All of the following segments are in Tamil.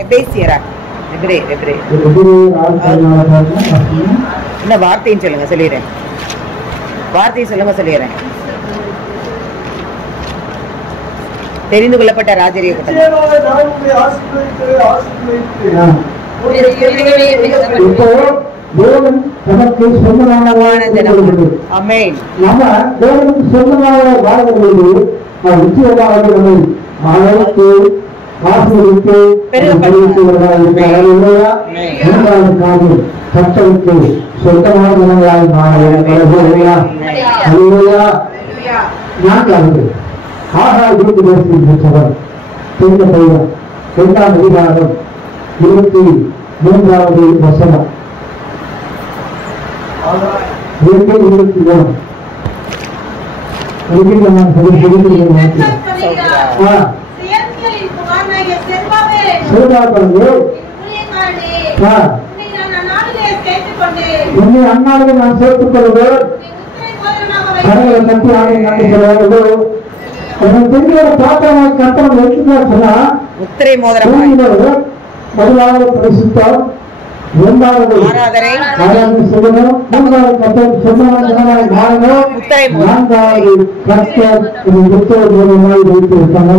எபேசியரா எபிரே என்ன வார்த்தைன்னு சொல்லுங்க, சொல்லிடுறேன். வார்த்தையை சொல்லுங்க, சொல்லிடுறேன். தெரிந்து கொள்ளப்பட்ட ராஜரிய கூட்டம். தேவன் நமக்கு சொந்தமான ஜனம். ஆமென். நம்ம தேவனுக்கு சொந்தமான வாழ்வதற்கு நிச்சயமாக நம்மை ஆராய்த்து ஆசிரியருக்கு கர்த்தருக்கு சொந்தமான ஜனங்களாய் நான்காவது ஆகார் வீட்டு பேசுகின்றவர் தெரிந்த பையன் 2ஆம் அதிகாரம் 23வது வசனம் 2:23 என்னை அண்ணாவது நான் சேர்த்துக் கொள்வேன். கடலை கட்டி ஆணை நன்றி சொல்வார்களோ தெரியல பாத்திரமா கட்டணம் எடுத்துதான் சொன்னா முத்திரை மோதிரம் முதலாவது பரிசுத்தம், இரண்டாவது ஆராதனை சொல்லணும், மூன்றாவது கத்தர் சொந்தமாய் மாறணும், நான்காவது கத்தர் புத்தகமாய் வைத்திருக்காங்க.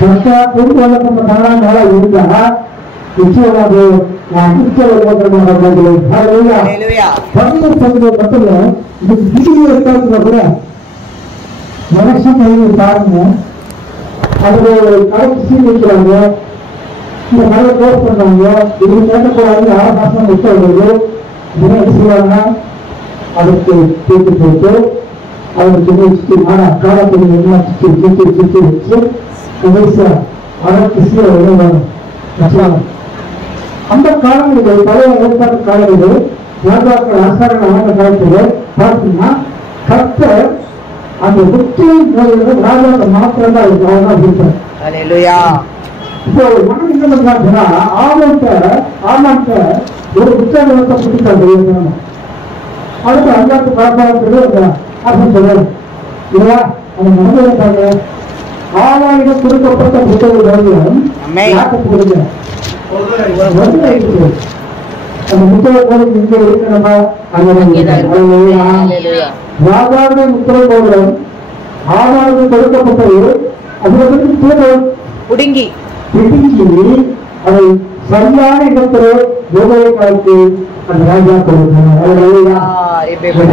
கத்தர் புரிந்து கொள்ளப்பட்ட நல்லா இருந்தா நிச்சயமாக நான் நிச்சயமாக மட்டும் கூட மனுஷன் கையில் பாருங்க. அதுல ஒரு கடைக்கு சீல் வைக்கிறாங்க, இந்த கடையை க்ளோஸ் பண்றாங்க. இது கேட்கக்கூடாது, 6 மாசம் விட்டு என்ன செய்வாங்க, அதுக்கு தூக்கி போட்டு அவருக்கு வச்சுட்டு காலத்தில் எல்லாம் சுற்றி வச்சு கடைசியா அதற்கு சீலை வச்சுவாங்க. அந்த காலங்களில் பழைய ஏற்பாட்டு காலங்களில் ராஜாக்கள் ஆசாரங்கள் ஆன காலத்தில் பார்த்தீங்கன்னா கர்த்தர் அந்த புத்தியின் ராஜாக்கள் மாத்திரம் தான் இருப்பார். இப்போ ஒரு மனம் என்ன சொன்னா ஆமாட்ட ஒரு புத்தகத்தை புத்திட்டாங்க. அடுத்து அஞ்சாத்து காப்பாற்று அப்படின்னு சொல்றாரு இல்லையா? அந்த மனதில் ஆவாயிடம் கொடுக்கப்பட்ட புத்தகம் கொடுங்க. அந்த முத்திரை போல இங்கே இருக்கணுமா? ராஜாவுடைய முத்திரை போலும் ஆவாயிடம் கொடுக்கப்பட்டது. அதுல புடுங்கி அதை சரியான இடத்துல யோகைக்காலுக்கு அந்த ராஜா கொடுக்கணும்.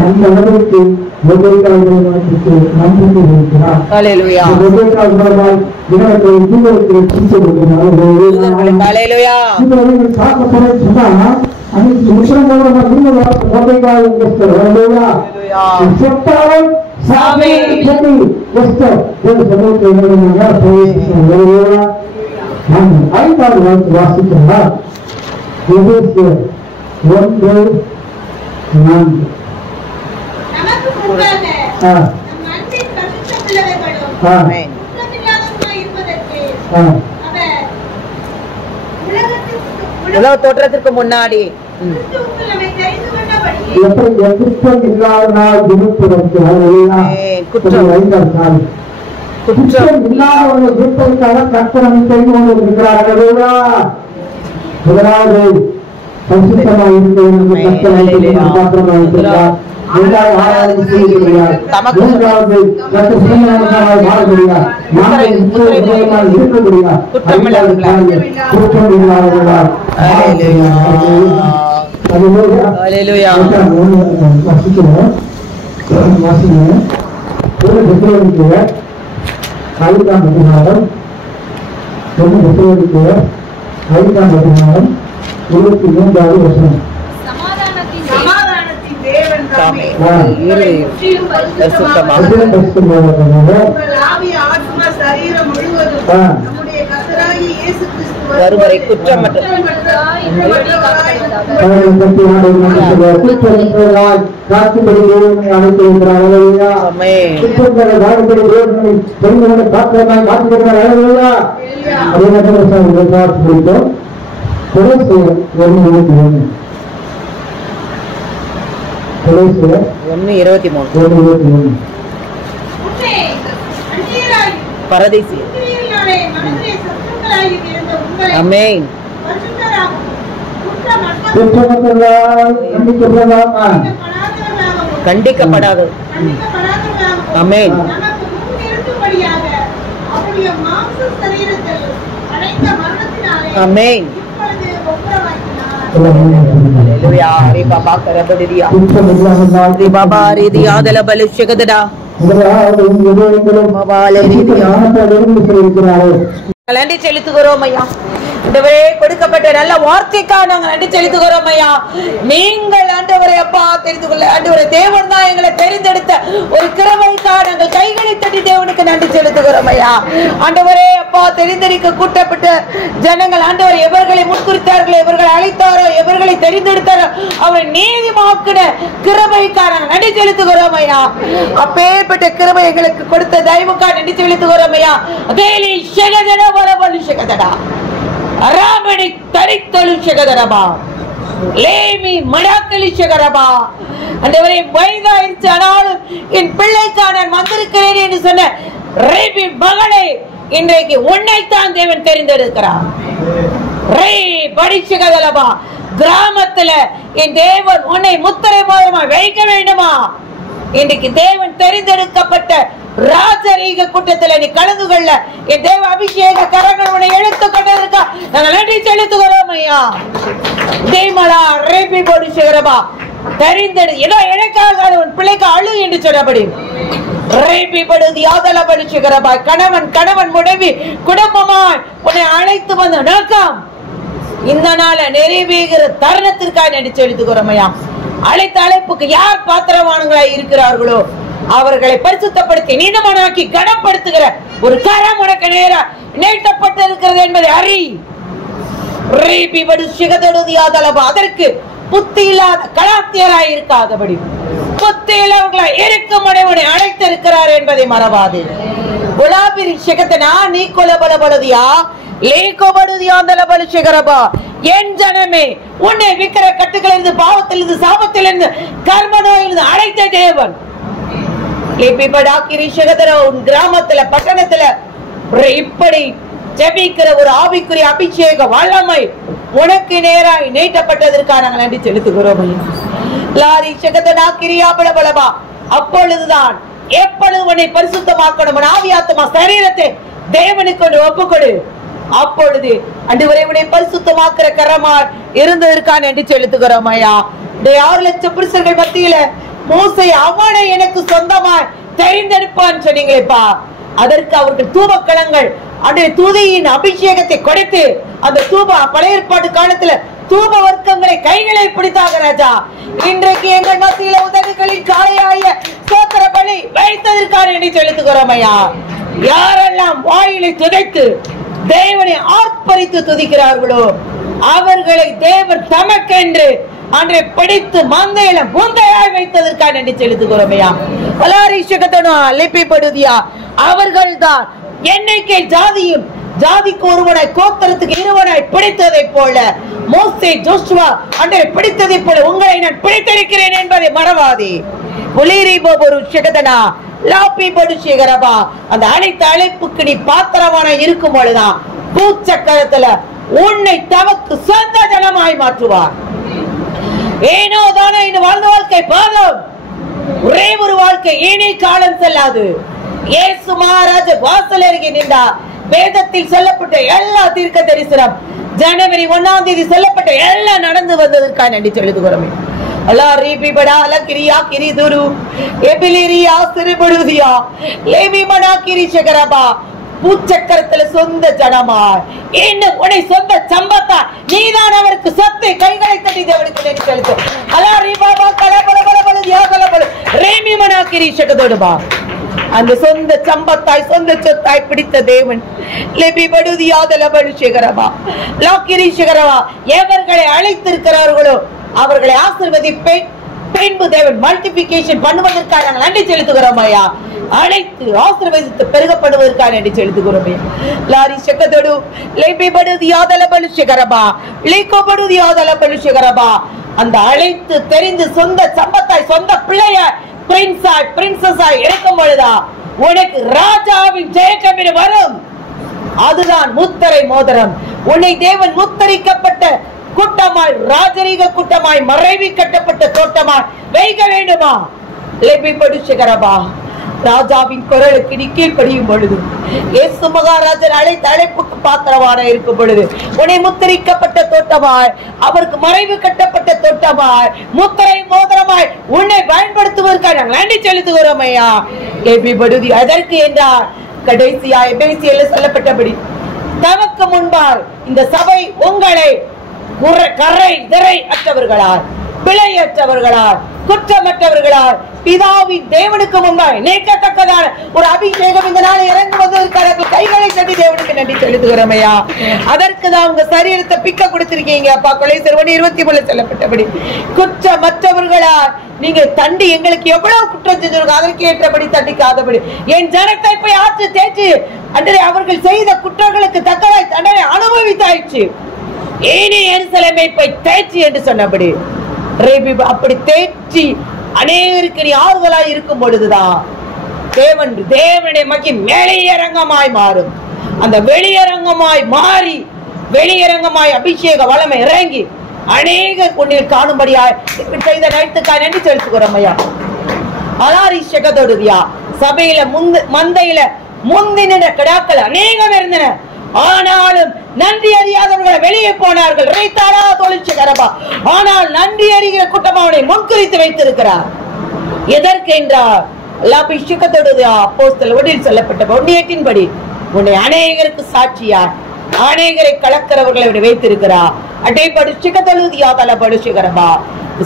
அந்த அளவிற்கு யோகைக்காலுக்கு நம்பிக்கை இருக்கிறார். யோகைக்கால் மூலமாய் தினத்தை ஜீவனத்தை சிகிச்சை கொடுக்கிறார். சொன்னா அன்னைக்கு முத்திரம் மூலமா யோகைக்கால் செத்தாலும் ஐந்தாவது வார்த்தை வாசிக்கிறா 1:4. உலக தோற்றத்திற்கு முன்னாடி எப்படி குற்றம் இல்லாத நாள் தினத்திற்கு குற்றம் இல்லாதவர்கள் வீட்டிற்காக கற்பனை செய்து கொண்டிருக்கிறார்கள். முதலாவது பரிசுத்தமாக இருக்கிறார், பாத்திரமாக இருக்கிறார். இரண்டாவது ஆராதனை செய்கிறார். மூன்றாவது வாழ்கிறார். நான்காவது இருக்கக்கூடியார். குற்றம் இல்லாதவர்களால் ஐந்தாம் அதிகாரம் 23வது வசனம். ஒருவரை குற்றமற்ற பரதேசி ஆமென். குற்றமற்றவர்களால் கண்டிக்கப்படாது. ஆமென். ஆமென். ஹalleluya. ரே பாபா கரபடியா ரே பாபா ரேதியா தலபல ஷகதடா மவாலே ரேதியா நன்றி செலுத்துகிறோம் ஐயா. ஆண்டவரே, கொடுக்கப்பட்ட நல்ல வார்த்தைக்காக நாங்கள் நன்றி செலுத்துகிறோம் ஐயா. நீங்கள் ஆண்டவரை அப்பா தெரிந்து கொள்ள ஆண்டவரே, தேவன் தான் எங்களை தெரிந்தெடுத்த ஒரு கிருபைக்காக நாங்கள் கைகளை தட்டி தேவனுக்கு நன்றி செலுத்துகிறோம் ஐயா. ஆண்டவரே அப்பா, தெரிந்தெடுக்க கூட்டப்பட்ட ஜனங்கள் ஆண்டவர் எவர்களை முன்குறித்தார்களோ, எவர்களை அழைத்தாரோ, எவர்களை தெரிந்தெடுத்தாரோ அவரை நீதிமாக்கின கிருபைக்காக நாங்கள் நன்றி செலுத்துகிறோம் ஐயா. அப்பேற்பட்ட கிருபை எங்களுக்கு கொடுத்த தயவுக்காக நன்றி செலுத்துகிறோம் ஐயா. அதேலி ஷகதடா வரவலி ஷகதடா ராமணி தரித்தொழு ஷகதரபா லேமி மடாக்கலி ஷகரபா. ஆண்டவரே, வயதாயிருச்சு ஆனாலும் என் பிள்ளைக்காக நான் வந்திருக்கிறேன் என்று சொன்ன ரேபி மகளே, இன்றைக்கு உன்னைத்தான் தேவன் தெரிந்தெடுக்கிறார். ரே படிச்சுகதலபா, கிராமத்துல என் தேவன் உன்னை முத்திரை மூலமா வைக்க வேண்டுமா? இன்றைக்கு தேவன் தெரிந்தெடுக்கப்பட்ட ராஜரீக கூட்டத்துல நீ கலந்து கொள்ள என் தேவ அபிஷேக கரங்கள் உன்னை எழுத்து கொண்டிருக்கா. நாங்கள் நன்றி செலுத்துகிறோம் ஐயா. தேமலா ரேபி போடு சேரபா தெரிந்தெடு ஏதோ எனக்காக உன் பிள்ளைக்கு அழு என்று சொன்னபடி ரேபி படுதி யாதல படிச்சுகிறபா. கணவன் முடவி குடும்பமாய் உன்னை அழைத்து வந்த நோக்கம் இந்த நாள நிறைவேறுகிற தருணத்திற்காக நன்றி செலுத்துகிறோம் ஐயா. அழைத்த அழைப்புக்கு யார் பாத்திரவான்களாய் இருக்கிறார்களோ அவர்களை பரிசுத்தப்படுத்தி நீதிமானாக்கி கனப்படுத்துகிற ஒரு கரம் உனக்கு நேரா நீட்டப்பட்டிருக்கிறது என்பதை அறி. அதற்கு புத்தி இல்லாத கலாத்தியராய் இருக்காதபடி புத்தி இல்லாதவர்களாய் இருக்கும் உன்னை அழைத்திருக்கிறார் என்பதை மறவாது. குலாபிரி சிகத்தனா நீ கொலபலபடுதியா என் ஜனமே, உன்னை விக்கிர கட்டுகளிலிருந்து, பாவத்திலிருந்து, சாபத்திலிருந்து, கர்ம நோயிலிருந்து அழைத்த தேவன் உன் கிராமத்துல பட்டணத்துல இப்படி ஜெபிக்கிற ஒரு ஆவிக்குரிய அபிஷேக வல்லமை உனக்கு நேராய் நீட்டப்பட்டதற்காக நாங்கள் நன்றி செலுத்துகிறோம். லாரி சகதனா கிரியா பலபலபா. அப்பொழுதுதான் எப்பொழுது உன்னை பரிசுத்தமாக்கணும் ஆவியாத்மா சரீரத்தை தேவனுக்கு ஒன்று ஒப்புக்கொடு. அப்பொழுது ஆண்டவரே உன்னை பரிசுத்தமாக்குற கரமாய் இருந்ததற்காக நன்றி செலுத்துகிறோம் ஐயா. 6 லட்சம் புருஷர்கள் மத்தியில மோசே அவனை எனக்கு சொந்தமாய் தெரிந்தெடுப்பான்னு சொன்னீங்களேப்பா. அதற்கு அவர்கள் தூபக்களங்கள் அந்த துதியின் அபிஷேகத்தை கொடுத்து அந்த தூப பழைய ஏற்பாட்டு காலத்துல தூப வர்க்கங்களை கைகளை பிடித்தாக ராஜா. இன்றைக்கு எங்கள் மத்தியில உதவிகளின் காலையாய சோத்திர பலி வைத்ததற்காக நன்றி செலுத்துகிறோம் ஐயா. யாரெல்லாம் வாயிலை துதைத்து தேவனை ஆர்ப்பரித்து துதிக்கிறார்களோ அவர்களை தேவன் தமக்கென்று அன்றை பிடித்து மந்தையில முந்தையாய் வைத்ததற்காக நன்றி செலுத்துகிறோம் ஐயா. அவர்கள் தான் எண்ணிக்கை ஜாதியும் ஜாதிக்கு ஒருவனாய் கோத்திரத்துக்கு இருவனாய் பிடித்ததை போல மோசே ஜோசுவா அன்றை பிடித்ததை போல உங்களை நான் பிடித்திருக்கிறேன் என்பதை மறவாதே. அந்த அனைத்து அழைப்புக்கு நீ பாத்திரமான இருக்கும் பொழுதுதான் பூச்சக்கரத்துல உன்னை தமக்கு சொந்த ஜனமாய் மாற்றுவார். ஏனோ தானே இந்த வாழ்ந்த வாழ்க்கை பாதம், ஒரே ஒரு வாழ்க்கை, ஏனே காலம் செல்லாது. இயேசு மகாராஜ வாசல் அருகே நின்றார். வேதத்தில் சொல்லப்பட்ட எல்லா தீர்க்க தரிசனம் ஜனவரி 1ஆம் தேதி சொல்லப்பட்ட எல்லாம் நடந்து வந்ததற்காக நன்றி செலுத்துகிறோம். பூச்சக்கரத்துல சொந்த ஜனமா இன்னும் உன்னை சொந்த சம்பத்தா நீதான் அவருக்கு சொத்தை கைகளை தட்டி தேவனுக்கு நன்றி செலுத்து. அந்த சொந்த சம்பத்தாய் சொந்த சொத்தாய் பிடித்த தேவன் எவர்களை அழைத்திருக்கிறார்களோ அவர்களை ஆசீர்வதிப்பேன். பின்பு தேவன் மல்டிபிகேஷன் பண்ணுவதற்காக நாங்கள் நன்றி செலுத்துகிறோம் ஐயா. அனைத்து ஆசீர்வதித்து பெருகப்படுவதற்காக நன்றி செலுத்துகிறோம். லாரி செக்கதடு லேபிபடுது யாதலபலு சிகரபா லேகோபடுது யாதலபலு சிகரபா. அந்த அழைத்து தெரிந்து சொந்த சம்பத்தாய் சொந்த பிள்ளைய பிரின்ஸாய் பிரின்சஸாய் இருக்கும் பொழுதா உனக்கு ராஜாவின் ஜெயக்கமிடு வரும். அதுதான் முத்திரை மோதிரம். உன்னை தேவன் முத்தரிக்கப்பட்ட கூட்டமாய், ராஜரீக கூட்டமாய், மறைவி கட்டப்பட்ட தோட்டமாய் வைக்க வேண்டுமா? லெபிபடுஷகரபா, ராஜாவின் குரலுக்கு நீ கீழ்ப்படியும் பொழுது, இயேசு மகாராஜன் அழைத்த அழைப்புக்கு பாத்திரமான இருக்கும் பொழுது, உன்னை முத்திரிக்கப்பட்ட தோட்டமாய், அவருக்கு மறைவு கட்டப்பட்ட தோட்டமாய், முத்திரை மோதிரமாய் உன்னை பயன்படுத்துவதற்காக நாங்கள் நன்றி செலுத்துகிறோம் ஐயா. லெபிபடுதி அதற்கு என்றார். கடைசியா எபேசியர்ல சொல்லப்பட்டபடி, தமக்கு முன்பால் இந்த சபை உங்களை கரை திரை அற்றவர்களால், பிழையற்றவர்களால், குற்றமற்றவர்களால் பிதாவின் தேவனுக்கு முன்பாக நீக்கத்தக்கதான ஒரு அபிஷேகம் இந்த நாள் இறங்குவதற்காக கைகளை தட்டி தேவனுக்கு நன்றி செலுத்துகிறோம் ஐயா. அதற்கு தான் உங்க சரீரத்தை பிக்க கொடுத்திருக்கீங்க அப்பா. கொலைசர் 1:23 சொல்லப்பட்டபடி, குற்றமற்றவர்களால் நீங்க தண்டி எங்களுக்கு எவ்வளவு குற்றம் செஞ்சிருக்கோம் அதற்கு ஏற்றபடி தண்டிக்காதபடி என் ஜனத்தை போய் ஆற்று தேய்ச்சி அன்றே அவர்கள் செய்த குற்றங்களுக்கு தக்கவாய் தண்டனை அனுபவித்தாயிற்று. ஏனி எருசலேமை போய் தேய்ச்சி என்று சொன்னபடி அப்படி தேய்ச்சி அநேகருக்கு நீ ஆறுதலாய் இருக்கும் பொழுதுதான் தேவனுடைய மகிமை வெளியரங்கமாய் மாறும். அந்த வெளியரங்கமாய் மாறி, வெளியரங்கமாய் அபிஷேக வளமை இறங்கி அநேகர் கொண்டில் காணும்படியாய் செய்த நைட்டுக்காய் நன்றி செலுத்துகிறோம் ஐயா. அலாரிஷகதொடுதியா சபையில மந்தையில முந்தின கிடாக்கள் அநேகம் இருந்தன. ஆனாலும் நன்றி அறியாதவர்களை வெளியே போனார்கள். ஆனால் நன்றி அறிகிற கூட்டம் அவனை முன்குறித்து வைத்திருக்கிறார். எதற்கு என்றால் அப்போஸ்தலர் சொல்லப்பட்ட 1:8 உன்னை அநேகருக்கு சாட்சியார், அநேகரை கலக்கிறவர்களை வைத்திருக்கிறார். அடைபடு சிக்கத்தொழுதியா தலபடுச்சுகிறபா.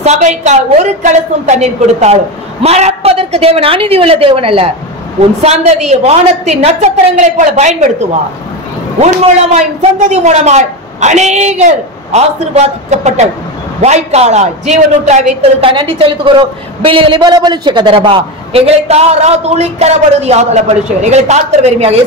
சபைக்கு ஒரு கலசம் தண்ணீர் கொடுத்தாலும் மறப்பதற்கு தேவன் அநீதி உள்ள தேவன் அல்ல. உன் சந்ததியை வானத்தின் நட்சத்திரங்களை போல பயன்படுத்துவார். உன் மூலமாய், சந்ததி மூலமாய் அநேகர் ஆசீர்வாதிக்கப்பட்ட வாய்க்காலாய் ஜீவனூற்றாய் வைத்ததற்காக நன்றி செலுத்துகிறோம். எங்களை தாரா துளிக்கரபடுதியாக எங்களை தாக்கிற வெறுமையாக